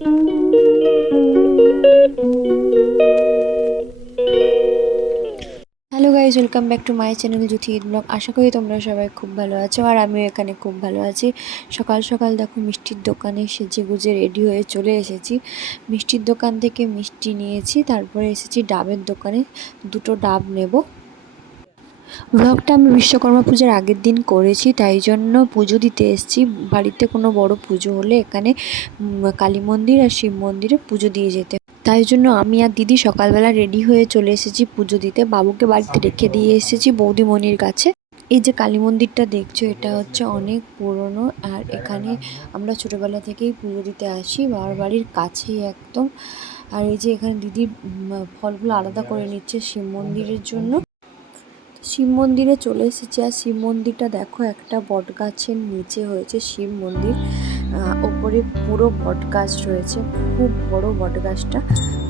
Hello guys welcome back to my channel Juthi Eid vlog আশা করি তোমরা সবাই খুব ভালো আছো, আর আমিও এখানে খুব ভালো আছি। সকাল সকাল দেখো মিষ্টির দোকানে সেজে গুজে রেডি হয়ে চলে এসেছি। মিষ্টির দোকান থেকে মিষ্টি নিয়েছি, তারপরে এসেছি ডাবের দোকানে। দুটো ডাব নেব। ব্লগটা আমি বিশ্বকর্মা পূজার আগের দিন করেছি, তাই জন্য পুজো দিতে এসেছি। বাড়িতে কোনো বড় পুজো হলে এখানে কালী মন্দির আর শিব মন্দিরে পুজো দিয়ে যেতে। তাই জন্য আমি আর দিদি সকালবেলা রেডি হয়ে চলে এসেছি পুজো দিতে। বাবুকে বাড়িতে রেখে দিয়ে এসেছি বৌদিমণির কাছে। এই যে কালী মন্দিরটা দেখছ, এটা হচ্ছে অনেক পুরনো আর এখানে আমরা ছোটোবেলা থেকেই পুজো দিতে আসি, বাবার বাড়ির কাছেই একদম। আর এই যে এখানে দিদি ফলগুলো আলাদা করে নিচ্ছে শিব মন্দিরের জন্য। শিব মন্দিরে চলে এসেছি। আর শিব মন্দিরটা দেখো, একটা বট গাছের নিচে হয়েছে শিব মন্দির। ওপরে পুরো বট গাছ রয়েছে, খুব বড় বট গাছটা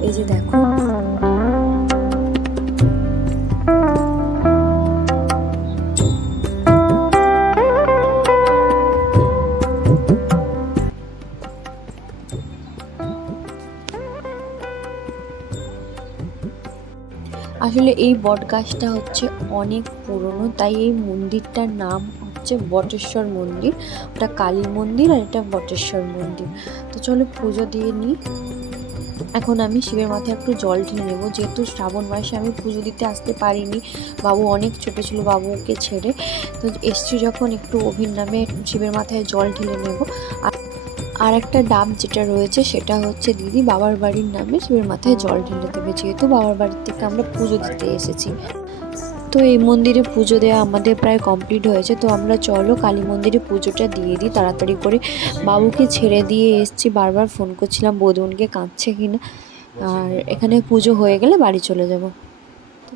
এই যে দেখো আসলে এই বট গাছটা হচ্ছে অনেক পুরনো, তাই এই মন্দিরটার নাম হচ্ছে বটেশ্বর মন্দির। ওটা কালী মন্দির আর এটা বটেশ্বর মন্দির। তো চলো পুজো দিয়ে নিই। এখন আমি শিবের মাথায় একটু জল ঢেলে নেব। যেহেতু শ্রাবণ মাসে আমি পুজো দিতে আসতে পারিনি, বাবু অনেক ছোটো ছিল, বাবুকে ছেড়ে। তো এসছি যখন একটু অভির নামে শিবের মাথায় জল ঢেলে নেব। আর আর একটা ডাব যেটা রয়েছে, সেটা হচ্ছে দিদি বাবার বাড়ির নামে শিবের মাথায় জল ঢেলে দেবে। যেহেতু বাবার বাড়ির থেকে আমরা পুজো দিতে এসেছি। তো এই মন্দিরে পুজো দেওয়া আমাদের প্রায় কমপ্লিট হয়েছে। তো আমরা চলো কালী মন্দিরে পুজোটা দিয়ে দিই। তাড়াতাড়ি করে বাবুকে ছেড়ে দিয়ে এসছি। বারবার ফোন করছিলাম, বৌদুনকে কাঁদছে কিনা। আর এখানে পুজো হয়ে গেলে বাড়ি চলে যাব।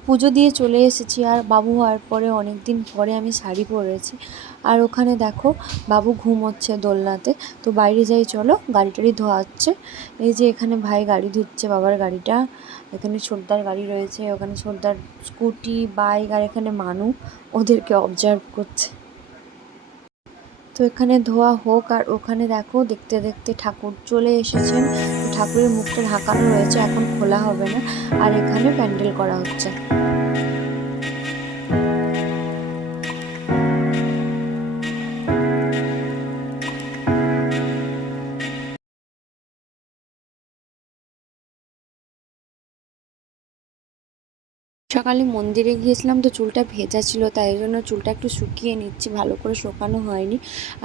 পুজো দিয়ে চলে এসেছি আর বাবু হওয়ার পরে অনেক দিন পরে আমি শাড়ি পরেছি। আর ওখানে দেখো, বাবু ঘুমোচ্ছে দোলনাতে। তো বাইরে যাই, চলো, গাড়ি টাড়ি ধোয়া হচ্ছে। এই যে এখানে ভাই গাড়ি ধুচ্ছে, বাবার গাড়িটা। এখানে ছোটদার গাড়ি রয়েছে, ওখানে ছোটদার স্কুটি, বাইক আর এখানে মানু ওদেরকে অবজার্ভ করছে। তো এখানে ধোয়া হোক আর ওখানে দেখো, দেখতে দেখতে ঠাকুর চলে এসেছেন। ঠাকুরের মুখটা ঢাকানো রয়েছে এখন খোলা হবে না। আর এখানে প্যান্ডেল করা হচ্ছে। সকালে মন্দিরে গিয়েছিলাম তো চুলটা ভেজা ছিল, তাই জন্য চুলটা একটু শুকিয়ে নিচ্ছি, ভালো করে শুকানো হয়নি।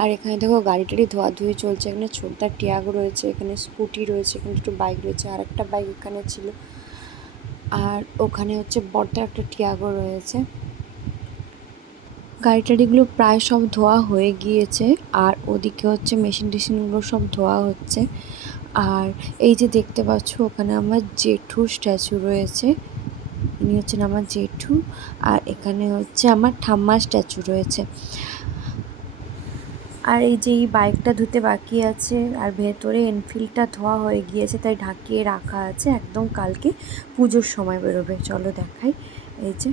আর এখানে দেখো গাড়ি টাড়ি ধোয়াধুয়ি চলছে, এখানে ছোটদার ট্যাগ রয়েছে, এখানে স্কুটি রয়েছে, এখানে একটু বাইক রয়েছে, আর একটা বাইক এখানে ছিল। আর ওখানে হচ্ছে বড়টা একটা টিয়াগো রয়েছে। গাড়ি টাড়িগুলো প্রায় সব ধোয়া হয়ে গিয়েছে, আর ওদিকে হচ্ছে মেশিন টেশিনগুলো সব ধোয়া হচ্ছে। আর এই যে দেখতে পাচ্ছ, ওখানে আমার জেঠুর স্ট্যাচু রয়েছে। ইনি হচ্ছেন আমার জেঠু, আর এখানে হচ্ছে আমার ঠাম্মার স্ট্যাচু রয়েছে। আর এই যে এই বাইকটা ধুতে বাকি আছে, আর ভেতরে এনফিল্ডটা ধোয়া হয়ে গিয়েছে, তাই ঢাকিয়ে রাখা আছে। একদম কালকে পুজোর সময় বেরোবে। চলো দেখাই। এই যে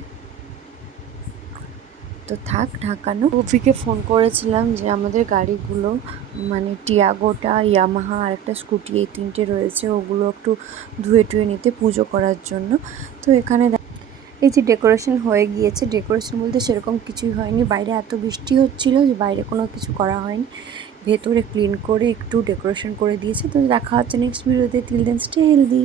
তো থাক, ঢাকানো। কফিকে ফোন করেছিলাম যে আমাদের গাড়িগুলো মানে টিয়াগোটা, ইয়ামাহা আর একটা স্কুটি এই তিনটে রয়েছে, ওগুলো একটু ধুয়ে টুয়ে নিতে পুজো করার জন্য। তো এখানে এই যে ডেকোরেশন হয়ে গিয়েছে ডেকোরেশন বলতে সেরকম কিছুই হয়নি। বাইরে এত বৃষ্টি হচ্ছিল যে বাইরে কোনো কিছু করা হয়নি। ভেতরে ক্লিন করে একটু ডেকোরেশন করে দিয়েছে। তো দেখা হচ্ছে নেক্সট ভিডিওতে টিল দেন স্টে হেলদি